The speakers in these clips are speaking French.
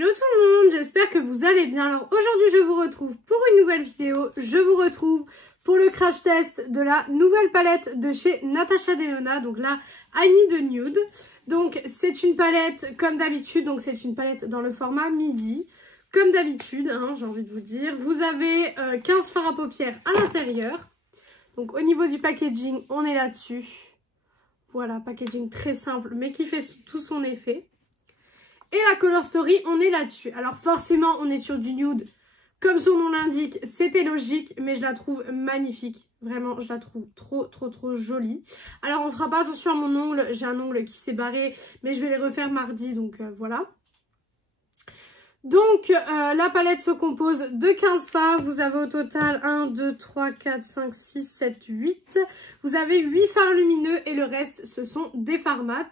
Hello tout le monde, j'espère que vous allez bien. Alors aujourd'hui je vous retrouve pour une nouvelle vidéo. Je vous retrouve pour le crash test de la nouvelle palette de chez Natasha Denona, donc la I Need a Nude. Donc c'est une palette comme d'habitude, donc c'est une palette dans le format midi. Comme d'habitude, hein, j'ai envie de vous dire. Vous avez 15 fards à paupières à l'intérieur. Donc au niveau du packaging, on est là-dessus. Voilà, packaging très simple mais qui fait tout son effet. Et la color story, on est là-dessus. Alors forcément, on est sur du nude. Comme son nom l'indique, c'était logique, mais je la trouve magnifique. Vraiment, je la trouve trop jolie. Alors, on fera pas attention à mon ongle. J'ai un ongle qui s'est barré, mais je vais les refaire mardi, donc voilà. Donc, la palette se compose de 15 fards. Vous avez au total 1, 2, 3, 4, 5, 6, 7, 8. Vous avez 8 fards lumineux et le reste, ce sont des fards mat.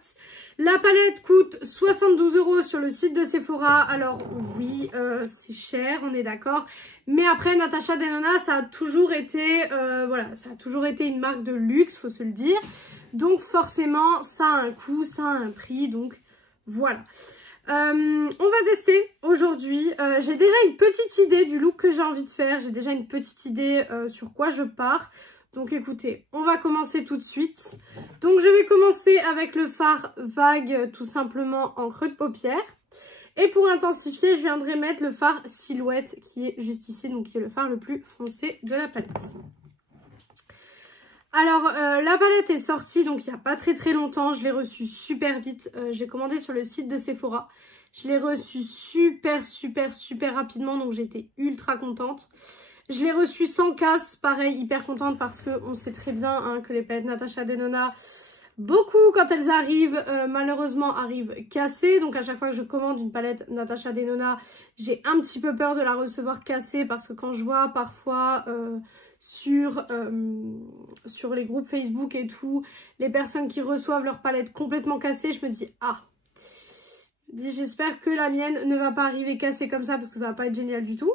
La palette coûte 72 € sur le site de Sephora. Alors oui, c'est cher, on est d'accord. Mais après, Natasha Denona, ça a toujours été, voilà, ça a toujours été une marque de luxe, faut se le dire. Donc forcément, ça a un coût, ça a un prix, donc voilà. On va tester aujourd'hui. J'ai déjà une petite idée du look que j'ai envie de faire. J'ai déjà une petite idée sur quoi je pars. Donc écoutez, on va commencer tout de suite. Donc je vais commencer avec le fard vague tout simplement en creux de paupière. Et pour intensifier, je viendrai mettre le fard silhouette qui est juste ici, donc qui est le fard le plus foncé de la palette. Alors la palette est sortie donc il n'y a pas très longtemps, je l'ai reçue super vite, j'ai commandé sur le site de Sephora. Je l'ai reçue super rapidement, donc j'étais ultra contente. Je l'ai reçue sans casse, pareil, hyper contente parce qu'on sait très bien hein, que les palettes Natasha Denona, beaucoup quand elles arrivent, malheureusement arrivent cassées. Donc à chaque fois que je commande une palette Natasha Denona, j'ai un petit peu peur de la recevoir cassée parce que quand je vois parfois sur les groupes Facebook et tout, les personnes qui reçoivent leur palette complètement cassée, je me dis ah, j'espère que la mienne ne va pas arriver cassée comme ça parce que ça va pas être génial du tout.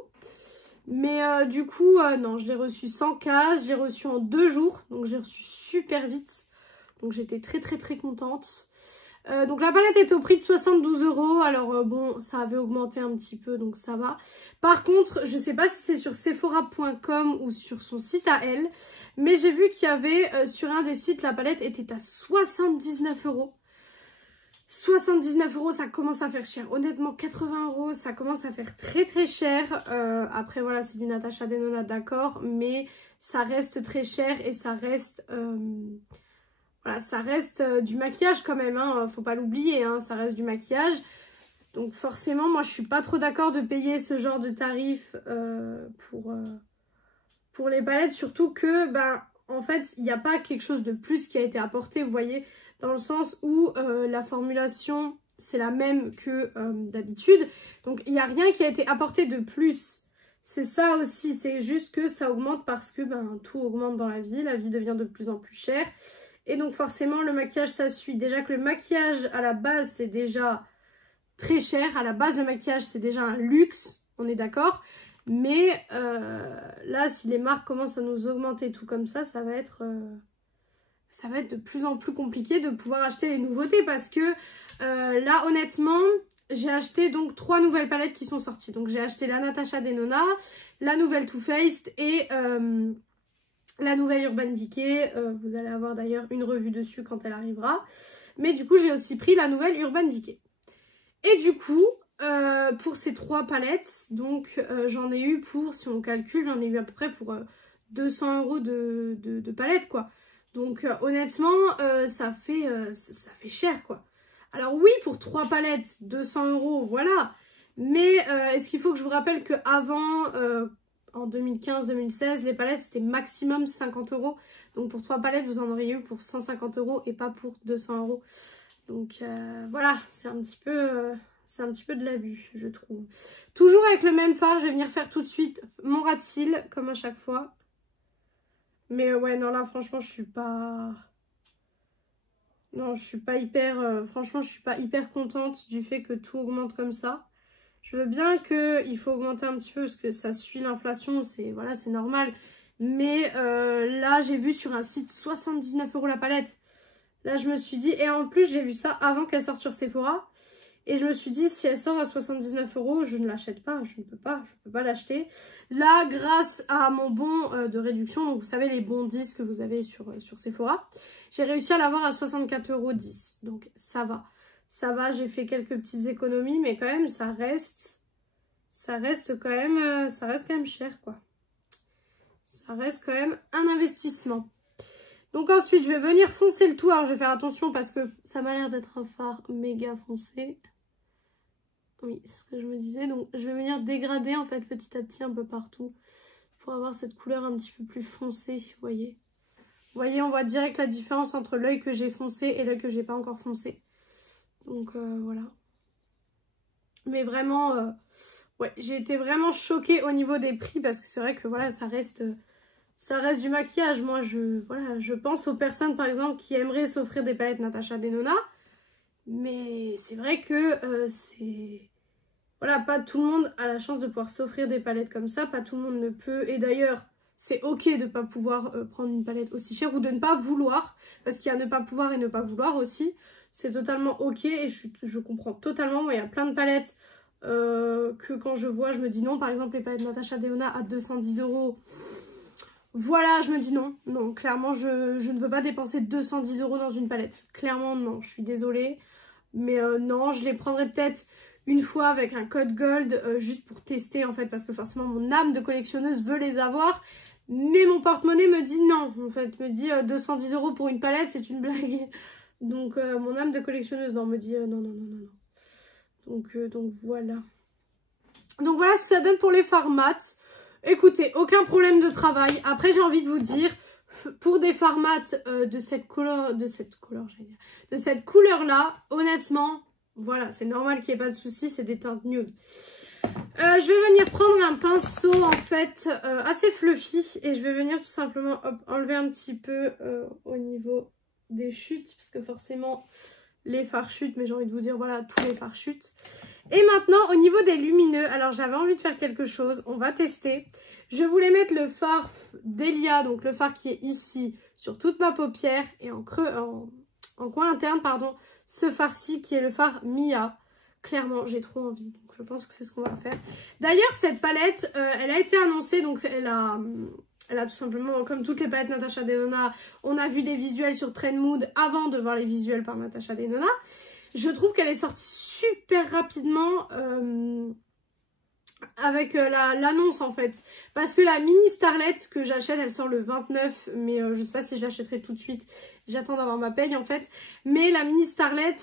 Mais du coup, non, je l'ai reçu sans casse, je l'ai reçu en 2 jours, donc j'ai reçu super vite. Donc j'étais très contente. Donc la palette est au prix de 72 €, alors bon, ça avait augmenté un petit peu, donc ça va. Par contre, je sais pas si c'est sur Sephora.com ou sur son site à elle, mais j'ai vu qu'il y avait sur un des sites, la palette était à 79 €. 79 €, ça commence à faire cher. Honnêtement, 80 €, ça commence à faire très cher. Après, voilà, c'est du Natasha Denona, d'accord. Mais ça reste très cher et ça reste... voilà, ça reste du maquillage quand même. Hein, faut pas l'oublier, hein, ça reste du maquillage. Donc forcément, moi, je suis pas trop d'accord de payer ce genre de tarif pour les palettes. Surtout que, ben, en fait, il n'y a pas quelque chose de plus qui a été apporté, vous voyez. Dans le sens où la formulation, c'est la même que d'habitude. Donc, il n'y a rien qui a été apporté de plus. C'est ça aussi, c'est juste que ça augmente parce que ben, tout augmente dans la vie devient de plus en plus chère. Et donc, forcément, le maquillage, ça suit. Déjà que le maquillage, à la base, c'est déjà très cher. À la base, le maquillage, c'est déjà un luxe, on est d'accord. Mais là, si les marques commencent à nous augmenter tout comme ça va être de plus en plus compliqué de pouvoir acheter les nouveautés parce que là honnêtement j'ai acheté donc 3 nouvelles palettes qui sont sorties. Donc j'ai acheté la Natasha Denona, la nouvelle Too Faced et la nouvelle Urban Decay. Vous allez avoir d'ailleurs une revue dessus quand elle arrivera. Mais du coup j'ai aussi pris la nouvelle Urban Decay. Et du coup pour ces 3 palettes, donc j'en ai eu pour, si on calcule, j'en ai eu à peu près pour 200 € de palettes quoi. Donc honnêtement, ça fait cher quoi. Alors oui, pour 3 palettes, 200 €, voilà. Mais est-ce qu'il faut que je vous rappelle qu'avant, en 2015-2016, les palettes c'était maximum 50 €. Donc pour 3 palettes, vous en auriez eu pour 150 € et pas pour 200 €. Donc voilà, c'est un petit peu de l'abus, je trouve. Toujours avec le même fard, je vais venir faire tout de suite mon ras de cils, comme à chaque fois. Mais ouais, non, là, franchement, je suis pas... Non, je suis pas hyper... franchement, je suis pas hyper contente du fait que tout augmente comme ça. Je veux bien qu'il faut augmenter un petit peu parce que ça suit l'inflation, c'est voilà, c'est normal. Mais là, j'ai vu sur un site 79 € la palette. Là, je me suis dit... Et en plus, j'ai vu ça avant qu'elle sorte sur Sephora. Et je me suis dit, si elle sort à 79 €, je ne l'achète pas, je peux pas l'acheter. Là, grâce à mon bon de réduction, donc vous savez les bons 10 que vous avez sur Sephora, j'ai réussi à l'avoir à 64,10 €. Donc ça va. Ça va, j'ai fait quelques petites économies, mais quand même, ça reste quand même cher, quoi. Ça reste quand même un investissement. Donc ensuite, je vais venir foncer le tout. Alors, je vais faire attention parce que ça m'a l'air d'être un fard méga foncé. Oui, c'est ce que je me disais. Donc, je vais venir dégrader, en fait, petit à petit, un peu partout. Pour avoir cette couleur un petit peu plus foncée, vous voyez. Vous voyez, on voit direct la différence entre l'œil que j'ai foncé et l'œil que j'ai pas encore foncé. Donc, voilà. Mais vraiment, ouais, j'ai été vraiment choquée au niveau des prix parce que c'est vrai que, voilà, ça reste du maquillage. Moi, je pense aux personnes, par exemple, qui aimeraient s'offrir des palettes Natasha Denona. Mais c'est vrai que voilà, pas tout le monde a la chance de pouvoir s'offrir des palettes comme ça. Pas tout le monde ne peut. Et d'ailleurs, c'est ok de ne pas pouvoir prendre une palette aussi chère ou de ne pas vouloir. Parce qu'il y a ne pas pouvoir et ne pas vouloir aussi. C'est totalement ok et je comprends totalement. Moi, il y a plein de palettes que quand je vois, je me dis non. Par exemple, les palettes Natasha Denona à 210 €. Voilà, je me dis non. Non, clairement, je ne veux pas dépenser 210 € dans une palette. Clairement, non. Je suis désolée. Mais non, je les prendrai peut-être une fois avec un code gold, juste pour tester en fait, parce que forcément mon âme de collectionneuse veut les avoir. Mais mon porte-monnaie me dit non, en fait, me dit 210 € pour une palette, c'est une blague. Donc mon âme de collectionneuse non, me dit non. Donc voilà. Donc voilà ce que ça donne pour les fards mat. Écoutez, aucun problème de travail. Après, j'ai envie de vous dire, pour des fards mat de cette couleur-là, honnêtement, voilà, c'est normal qu'il n'y ait pas de soucis, c'est des teintes nude. Je vais venir prendre un pinceau, en fait, assez fluffy, et je vais venir tout simplement enlever un petit peu au niveau des chutes, parce que forcément, les fards chutent, mais j'ai envie de vous dire, voilà, tous les fards chutent. Et maintenant, au niveau des lumineux, alors j'avais envie de faire quelque chose, on va tester. Je voulais mettre le fard d'Elia, donc le fard qui est ici, sur toute ma paupière, et en coin interne, pardon, ce fard-ci qui est le fard Mia. Clairement, j'ai trop envie, donc je pense que c'est ce qu'on va faire. D'ailleurs, cette palette, elle a été annoncée, donc elle a tout simplement, comme toutes les palettes Natasha Denona, on a vu des visuels sur Trendmood avant de voir les visuels par Natasha Denona. Je trouve qu'elle est sortie super rapidement avec l'annonce en fait. Parce que la mini Starlet que j'achète, elle sort le 29, mais je sais pas si je l'achèterai tout de suite. J'attends d'avoir ma paye en fait. Mais la mini Starlet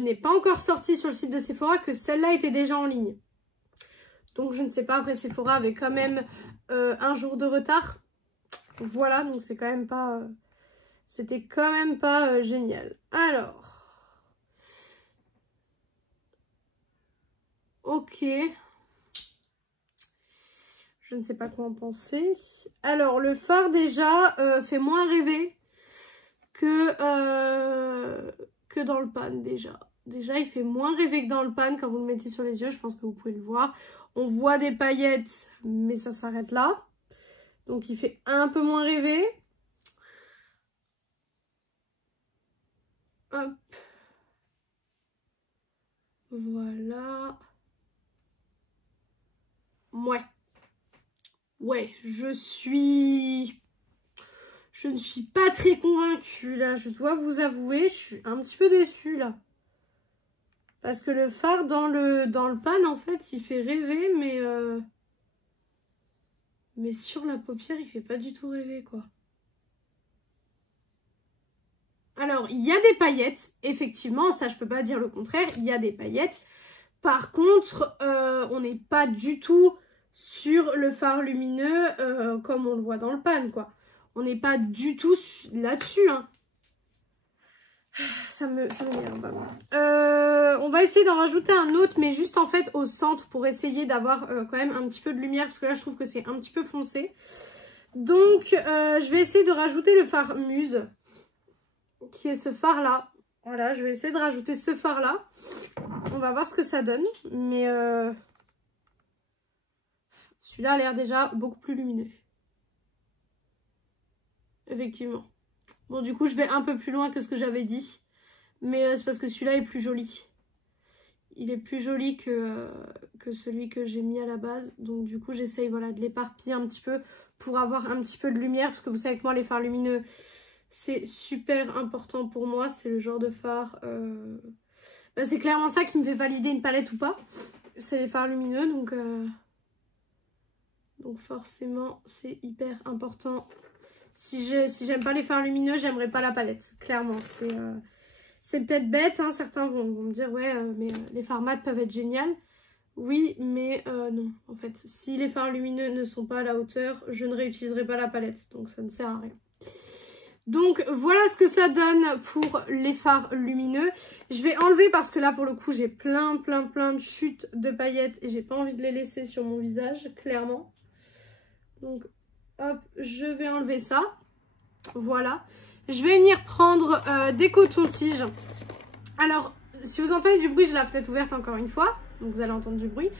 n'est pas encore sortie sur le site de Sephora, que celle-là était déjà en ligne. Donc je ne sais pas, après Sephora avait quand même un jour de retard. Voilà, donc c'est quand même pas... c'était quand même pas génial. Alors... Ok. Je ne sais pas quoi en penser. Alors, le fard déjà fait moins rêver que dans le pan déjà. Déjà, il fait moins rêver que dans le pan quand vous le mettez sur les yeux. Je pense que vous pouvez le voir. On voit des paillettes, mais ça s'arrête là. Donc, il fait un peu moins rêver. Hop. Voilà. Ouais, je ne suis pas très convaincue là, je dois vous avouer, je suis un petit peu déçue là. Parce que le fard dans le pan en fait, il fait rêver, mais sur la paupière, il fait pas du tout rêver quoi. Alors, il y a des paillettes, effectivement, ça je peux pas dire le contraire, il y a des paillettes. Par contre, on n'est pas du tout sur le fard lumineux comme on le voit dans le pan, quoi. On n'est pas du tout là-dessus, hein. Ça m'énerve. On va essayer d'en rajouter un autre, mais juste en fait au centre pour essayer d'avoir quand même un petit peu de lumière, parce que là je trouve que c'est un petit peu foncé. Donc, je vais essayer de rajouter le fard Muse, qui est ce fard-là. Voilà, je vais essayer de rajouter ce fard-là. On va voir ce que ça donne. Mais celui-là a l'air déjà beaucoup plus lumineux. Effectivement. Bon, du coup, je vais un peu plus loin que ce que j'avais dit. Mais c'est parce que celui-là est plus joli. il est plus joli que celui que j'ai mis à la base. Donc du coup j'essaye voilà, de l'éparpiller un petit peu pour avoir un petit peu de lumière. Parce que vous savez que moi les fards lumineux c'est super important pour moi. C'est le genre de fard... Bah, c'est clairement ça qui me fait valider une palette ou pas. C'est les fards lumineux donc forcément c'est hyper important. Si j'aime pas les fards lumineux, j'aimerais pas la palette. Clairement, c'est peut-être bête, hein, certains vont me dire ouais mais les fards mat peuvent être géniales. Oui mais non en fait. Si les fards lumineux ne sont pas à la hauteur, je ne réutiliserai pas la palette. Donc ça ne sert à rien. Donc voilà ce que ça donne pour les fards lumineux. Je vais enlever parce que là pour le coup j'ai plein de chutes de paillettes et j'ai pas envie de les laisser sur mon visage, clairement. Donc hop, je vais enlever ça. Voilà. Je vais venir prendre des cotons-tiges. Alors, si vous entendez du bruit, j'ai la fenêtre ouverte encore une fois. Donc vous allez entendre du bruit.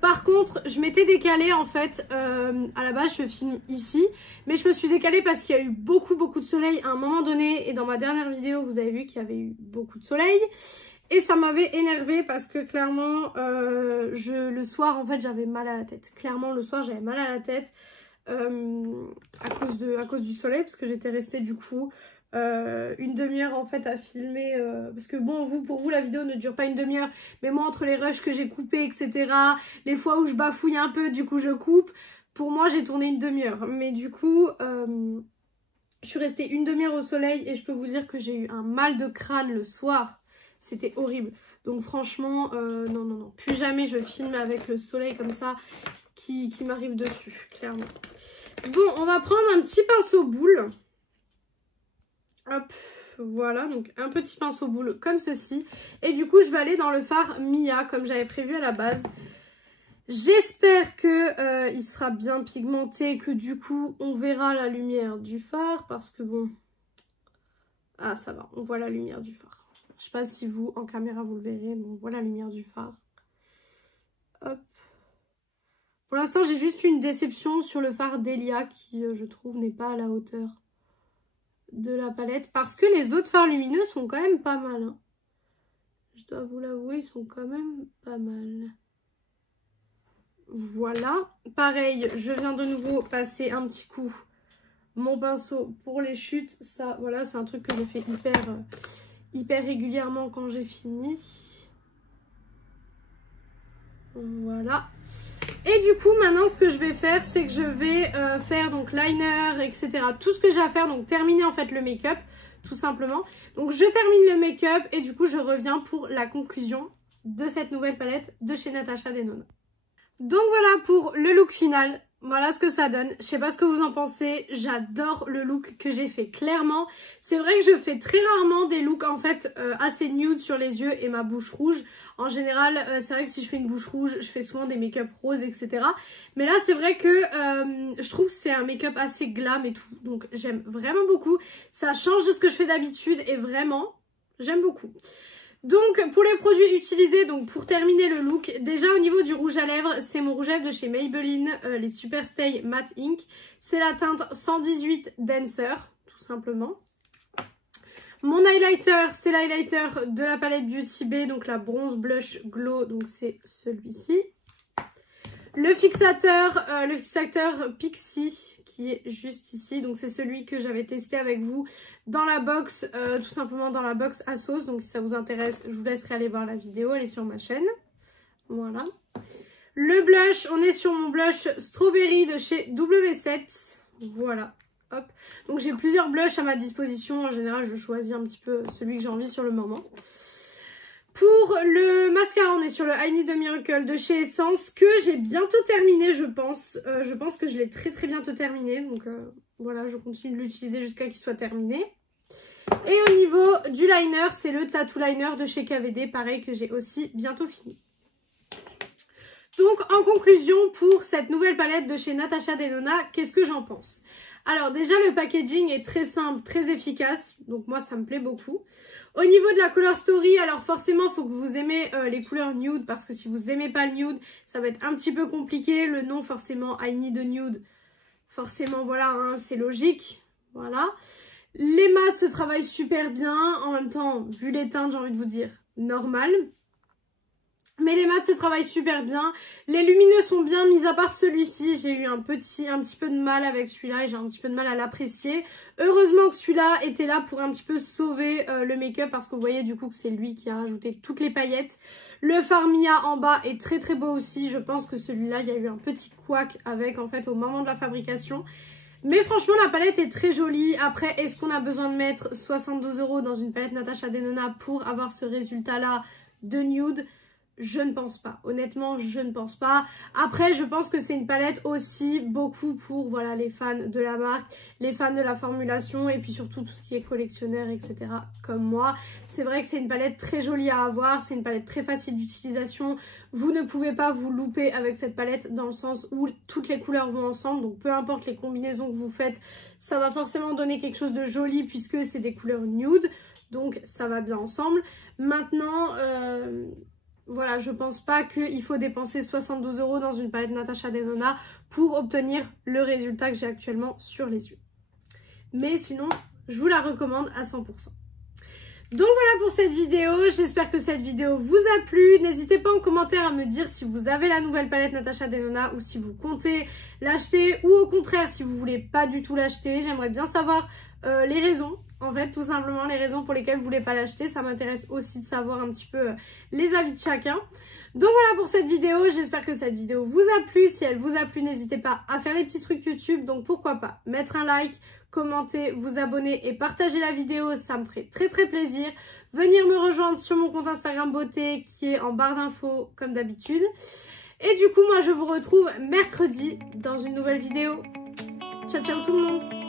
Par contre, je m'étais décalée en fait. À la base, je filme ici. Mais je me suis décalée parce qu'il y a eu beaucoup de soleil à un moment donné. Et dans ma dernière vidéo, vous avez vu qu'il y avait eu beaucoup de soleil. Et ça m'avait énervée parce que clairement, le soir, en fait, j'avais mal à la tête. Clairement, le soir, j'avais mal à la tête. À cause du soleil, parce que j'étais restée du coup une demi-heure en fait à filmer, parce que bon, pour vous la vidéo ne dure pas une demi-heure, mais moi entre les rushs que j'ai coupés etc, les fois où je bafouille un peu du coup je coupe, pour moi j'ai tourné une demi-heure, mais du coup je suis restée une demi-heure au soleil et je peux vous dire que j'ai eu un mal de crâne le soir, c'était horrible. Donc franchement non, plus jamais je filme avec le soleil comme ça qui m'arrive dessus, clairement. Bon, on va prendre un petit pinceau boule. Hop, voilà, donc un petit pinceau boule comme ceci. Et du coup, je vais aller dans le fard Mia, comme j'avais prévu à la base. J'espère que il sera bien pigmenté, que du coup, on verra la lumière du fard. Parce que bon... Ah, ça va, on voit la lumière du fard. Je sais pas si vous, en caméra, vous le verrez, mais on voit la lumière du fard. Hop. Pour l'instant, j'ai juste une déception sur le fard Delia qui, je trouve, n'est pas à la hauteur de la palette. Parce que les autres fards lumineux sont quand même pas mal. Hein. Je dois vous l'avouer, ils sont quand même pas mal. Voilà. Pareil, je viens de nouveau passer un petit coup mon pinceau pour les chutes. Ça, voilà, c'est un truc que je fais hyper régulièrement quand j'ai fini. Voilà. Et du coup, maintenant, ce que je vais faire, c'est que je vais faire donc liner, etc. Tout ce que j'ai à faire, donc terminer en fait le make-up, tout simplement. Donc, je termine le make-up et du coup, je reviens pour la conclusion de cette nouvelle palette de chez Natasha Denona. Donc, voilà pour le look final. Voilà ce que ça donne. Je sais pas ce que vous en pensez. J'adore le look que j'ai fait, clairement. C'est vrai que je fais très rarement des looks en fait assez nude sur les yeux et ma bouche rouge. En général, c'est vrai que si je fais une bouche rouge, je fais souvent des make-up roses, etc. Mais là, c'est vrai que je trouve que c'est un make-up assez glam et tout. Donc, j'aime vraiment beaucoup. Ça change de ce que je fais d'habitude et vraiment, j'aime beaucoup. Donc, pour les produits utilisés, donc pour terminer le look, déjà au niveau du rouge à lèvres, c'est mon rouge à lèvres de chez Maybelline, les Super Stay Matte Ink. C'est la teinte 118 Dancer, tout simplement. Mon highlighter, c'est l'highlighter de la palette Beauty Bay, donc la Bronze Blush Glow, donc c'est celui-ci. Le fixateur Pixie, qui est juste ici, donc c'est celui que j'avais testé avec vous dans la box, tout simplement dans la box ASOS. Donc si ça vous intéresse, je vous laisserai aller voir la vidéo, elle est sur ma chaîne. Voilà. Le blush, on est sur mon blush Strawberry de chez W7. Voilà. Hop. Donc j'ai plusieurs blushs à ma disposition. En général, je choisis un petit peu celui que j'ai envie sur le moment. Pour le mascara, on est sur le I Need a Miracle de chez Essence que j'ai bientôt terminé, je pense. Je pense que je l'ai très bientôt terminé. Donc voilà, je continue de l'utiliser jusqu'à qu'il soit terminé. Et au niveau du liner, c'est le Tattoo Liner de chez KVD, pareil que j'ai aussi bientôt fini. Donc en conclusion, pour cette nouvelle palette de chez Natasha Denona, qu'est-ce que j'en pense? Alors déjà, le packaging est très simple, très efficace. Donc moi, ça me plaît beaucoup. Au niveau de la color story, alors forcément, il faut que vous aimez les couleurs nude. Parce que si vous n'aimez pas le nude, ça va être un petit peu compliqué. Le nom, forcément, I Need a Nude. Forcément, voilà, hein, c'est logique. Voilà. Les mats se travaillent super bien. En même temps, vu les teintes, j'ai envie de vous dire, normal. Mais les mats se travaillent super bien. Les lumineux sont bien, mis à part celui-ci. J'ai eu un petit peu de mal avec celui-là et j'ai un petit peu de mal à l'apprécier. Heureusement que celui-là était là pour un petit peu sauver le make-up parce que vous voyez du coup que c'est lui qui a rajouté toutes les paillettes. Le fard Mia en bas est très très beau aussi. Je pense que celui-là, il y a eu un petit couac avec en fait au moment de la fabrication. Mais franchement, la palette est très jolie. Après, est-ce qu'on a besoin de mettre 72 € dans une palette Natasha Denona pour avoir ce résultat-là de nude ? Je ne pense pas. Honnêtement, je ne pense pas. Après, je pense que c'est une palette aussi beaucoup pour voilà, les fans de la marque, les fans de la formulation et puis surtout tout ce qui est collectionneur, etc. comme moi. C'est vrai que c'est une palette très jolie à avoir. C'est une palette très facile d'utilisation. Vous ne pouvez pas vous louper avec cette palette dans le sens où toutes les couleurs vont ensemble. Donc, peu importe les combinaisons que vous faites, ça va forcément donner quelque chose de joli puisque c'est des couleurs nude. Donc, ça va bien ensemble. Maintenant... voilà, je pense pas qu'il faut dépenser 72 € dans une palette Natasha Denona pour obtenir le résultat que j'ai actuellement sur les yeux. Mais sinon, je vous la recommande à 100%. Donc voilà pour cette vidéo, j'espère que cette vidéo vous a plu. N'hésitez pas en commentaire à me dire si vous avez la nouvelle palette Natasha Denona ou si vous comptez l'acheter ou au contraire si vous voulez pas du tout l'acheter. J'aimerais bien savoir les raisons. En fait, tout simplement, les raisons pour lesquelles vous voulez pas l'acheter. Ça m'intéresse aussi de savoir un petit peu les avis de chacun. Donc voilà pour cette vidéo. J'espère que cette vidéo vous a plu. Si elle vous a plu, n'hésitez pas à faire les petits trucs YouTube. Donc pourquoi pas mettre un like, commenter, vous abonner et partager la vidéo. Ça me ferait très très plaisir. Venir me rejoindre sur mon compte Instagram beauté qui est en barre d'infos comme d'habitude. Et du coup, moi je vous retrouve mercredi dans une nouvelle vidéo. Ciao ciao tout le monde!